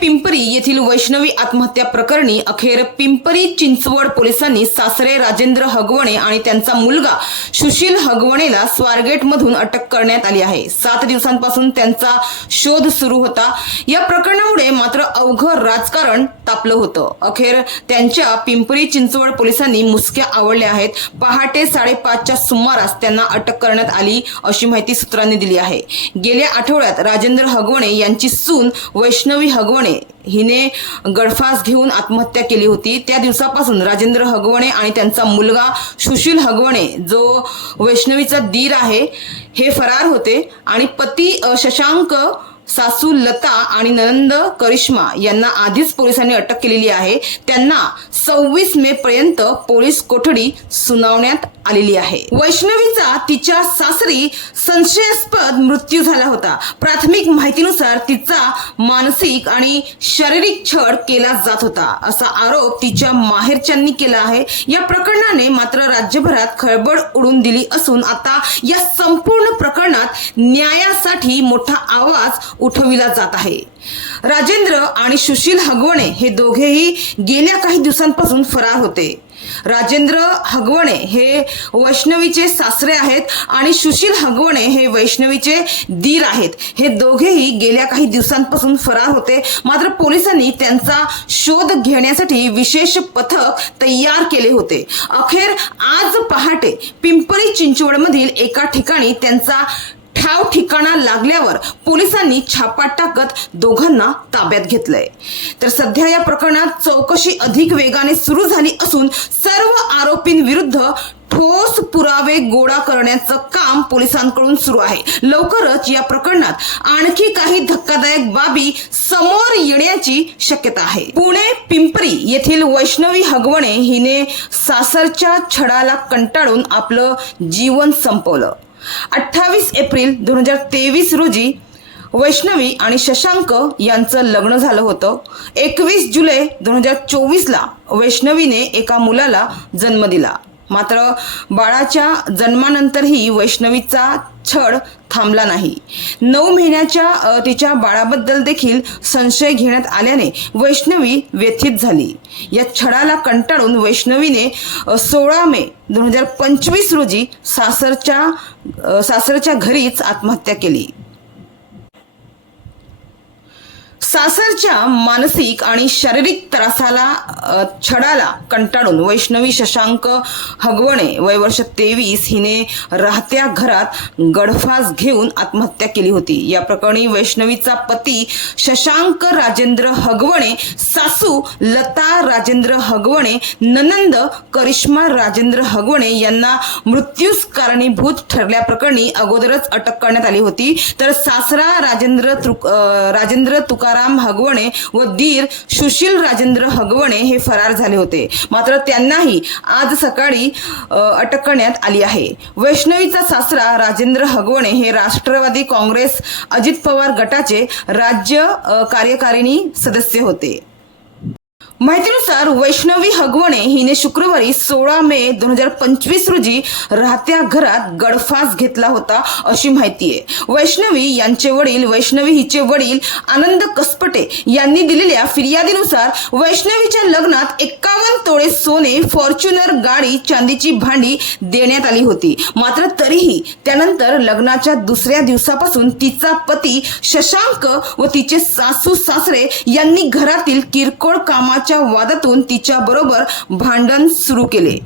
पिंपरी येथील वैष्णवी आत्महत्या प्रकरणी अखेर पिंपरी चिंचवड पोलिसांनी सासरे राजेंद्र हगवणे आणि त्यांचा मुलगा सुशील हगवणेला स्वारगेटमधून अटक करण्यात आली आहे. सात दिवसांपासून त्यांचा शोध सुरू होता. या प्रकरणामुळे मात्र अवघड राजकारण तापलं होतं. अखेर त्यांच्या पिंपरी चिंचवड पोलिसांनी मुसक्या आवडल्या आहेत. पहाटे साडेपाचच्या सुमारास त्यांना अटक करण्यात आली अशी माहिती सूत्रांनी दिली आहे. गेल्या आठवड्यात राजेंद्र हगवणे यांची सून वैष्णवी हगवणे हिने गडफास घेऊन आत्महत्या केली होती. त्या दिवसापासून राजेंद्र हगवणे आणि त्यांचा मुलगा सुशील हगवणे जो वैष्णवीचा दीर आहे हे फरार होते. आणि पती शशांक सासू लता आणि ननंद करिश्मा यांना आधीच पोलिसांनी अटक केलेली आहे. त्यांना सव्वीस मे पर्यंत पोलीस कोठडी सुनावण्यात आलेली आहे. वैष्णवीचा तिच्या सासरी संशयास्पद मृत्यू झाला होता. प्राथमिक माहितीनुसार तिचा मानसिक आणि शारीरिक छळ केला जात होता असा आरोप तिच्या माहेरच्यांनी केला आहे. या प्रकरणाने मात्र राज्यभरात खळबळ उडून दिली असून आता या संपूर्ण प्रकरणात न्यायासाठी मोठा आवाज उठविला जात आहे. राजेंद्र आणि सुशील हगवणे हे दोघेही गेल्या काही दिवसांपासून फरार होते. राजेंद्र हगवणे हे वैष्णवीचे सासरे आहेत आणि सुशील हगवणे हे वैष्णवीचे दीर आहेत. हे दोघेही गेल्या काही दिवसांपासून फरार होते. मात्र पोलिसांनी त्यांचा शोध घेण्यासाठी विशेष पथक तयार केले होते. अखेर आज पहाटे पिंपरी चिंचवडमधील एका ठिकाणी त्यांचा ठाव ठिकाणा लागल्यावर पोलिसांनी छापा टाकत दोघांना ताब्यात घेतलंय. तर सध्या या प्रकरणात चौकशी अधिक वेगाने सुरू झाली असून सर्व आरोपींविरुद्ध ठोस पुरावे गोळा करण्याचं काम पोलिसांकडून सुरू आहे. लवकरच या प्रकरणात आणखी काही धक्कादायक बाबी समोर येण्याची शक्यता आहे. पुणे पिंपरी येथील वैष्णवी हगवणे हिने सासरच्या छडाला कंटाळून आपलं जीवन संपवलं. अठ्ठावीस एप्रिल दोन हजार तेवीस रोजी वैष्णवी आणि शशांक यांचं लग्न झालं होतं. एकवीस जुलै दोन हजार चोवीसला वैष्णवीने एका मुलाला जन्म दिला. मात्र बाळाच्या जन्मानंतरही वैष्णवीचा छळ थांबला नाही. नऊ महिन्याच्या तिच्या बाळाबद्दल देखील संशय घेण्यात आल्याने वैष्णवी व्यथित झाली. या छळाला कंटाळून वैष्णवीने सोळा मे दोन हजार पंचवीस रोजी सासरच्या सासरच्या घरीच आत्महत्या केली. सासरच्या मानसिक आणि शारीरिक त्रासाला छडाला कंटाळून वैष्णवी शशांक हगवणे. वय वर्ष तेवीस हिने राहत्या घरात गडफास घेऊन आत्महत्या केली होती. या प्रकरणी वैष्णवीचा पती शशांक राजेंद्र हगवणे सासू लता राजेंद्र हगवणे ननंद करिश्मा राजेंद्र हगवणे यांना मृत्यूस कारणीभूत ठरल्याप्रकरणी अगोदरच अटक करण्यात आली होती. तर सासरा राजेंद्र तुक- राजेंद्र तुकाराम हगवणे व दीर सुशील राजेंद्र हगवणे हे फरार झाले होते. मात्र त्यांनाही आज सकाळी अटक करण्यात आली आहे. वैष्णवीचा सासरा राजेंद्र हगवणे हे राष्ट्रवादी काँग्रेस अजित पवार गटाचे राज्य कार्यकारिणी सदस्य होते. माहितीनुसार वैष्णवी हगवणे हिने शुक्रवारी सोळा मे दोन हजार पंचवीस रोजी राहत्या घरात गडफास घेतला होता अशी माहिती आहे. वैष्णवी यांचे वडील वैष्णवी हिचे वडील आनंद कसपटे यांनी दिलेल्या फिर्यादीनुसार वैष्णवीच्या लग्नात एक्कावन्न तोळे सोने फॉर्च्युनर गाडी चांदीची भांडी देण्यात आली होती. मात्र तरीही त्यानंतर लग्नाच्या दुसऱ्या दिवसापासून तिचा पती शशांक व तिचे सासू सासरे यांनी घरातील किरकोळ कामाच्या वादातून तिच्या बरोबर भांडण सुरू केले.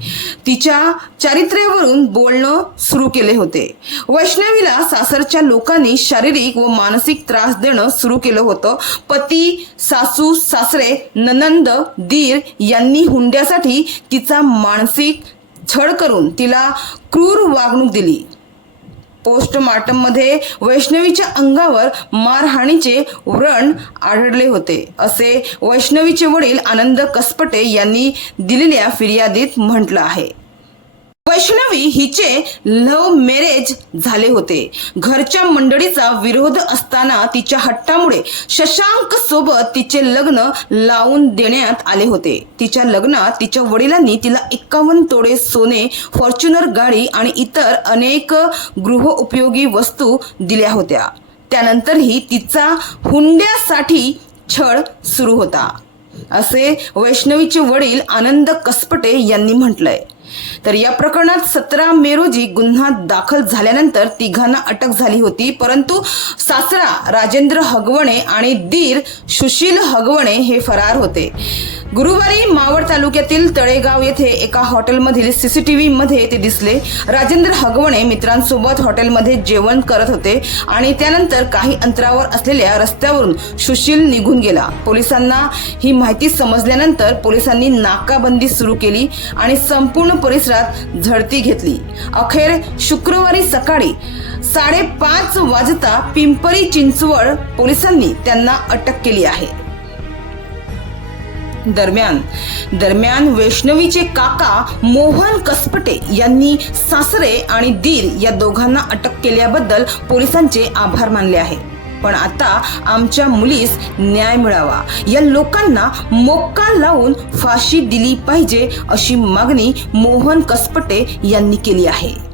तिच्या चारित्र्यावरून बोलणं सुरू केले होते. वैष्णवीला सासरच्या लोकांनी शारीरिक व मानसिक त्रास देणं सुरू केलं होतं. पती सासू सासरे ननंद दीर यांनी हुंड्यासाठी तिचा मानसिक छळ करून तिला क्रूर वागणूक दिली. पोस्टमार्टममध्ये वैष्णवीच्या अंगावर मारहाणीचे व्रण आढळले होते. असे वैष्णवीचे वडील आनंद कसपटे यांनी दिलेल्या फिर्यादीत म्हटलं आहे. वैष्णवी हिचे लव्ह मॅरेज झाले होते. घरच्या मंडळीचा विरोध असताना तिच्या हट्टामुळे शशांक सोबत तिचे लग्न लावून देण्यात आले होते. तिच्या लग्नात तिच्या वडिलांनी तिला एक्कावन्न तोडे सोने फॉर्च्युनर गाडी आणि इतर अनेक गृहोपयोगी वस्तू दिल्या होत्या. त्यानंतरही तिचा हुंड्यासाठी छळ सुरू होता. असे वैष्णवीचे वडील आनंद कसपटे यांनी म्हटलंय. तर या प्रकरणात सतरा मे रोजी गुन्हा दाखल झाल्यानंतर तिघांना अटक झाली होती परंतु सासरा राजेंद्र हगवणे आणि दीर सुशील हगवणे हे फरार होते. गुरुवारी मावळ तालुक्यातील तळेगाव येथे एका हॉटेलमधील सीसीटीव्ही मध्ये ते दिसले. राजेंद्र हगवणे मित्रांसोबत हॉटेलमध्ये जेवण करत होते आणि त्यानंतर काही अंतरावर असलेल्या रस्त्यावरून सुशील निघून गेला. पोलिसांना ही माहिती समजल्यानंतर पोलिसांनी नाकाबंदी सुरू केली आणि संपूर्ण परिसरात झडती घेतली. अखेर शुक्रवारी सकाळी साडेपाच वाजता पिंपरी चिंचवड पोलिसांनी त्यांना अटक केली आहे. दरम्यान. दरम्यान वैष्णवीचे काका मोहन कसपटे यांनी सासरे आणि दीर या दोघांना अटक केल्याबद्दल पोलिसांचे आभार मानले आहे. पण आता आमच्या मुलीस न्याय मिळावा. या लोकांना मोक्का लावून फाशी दिली पाहिजे अशी मागणी मोहन कसपटे यांनी केली आहे.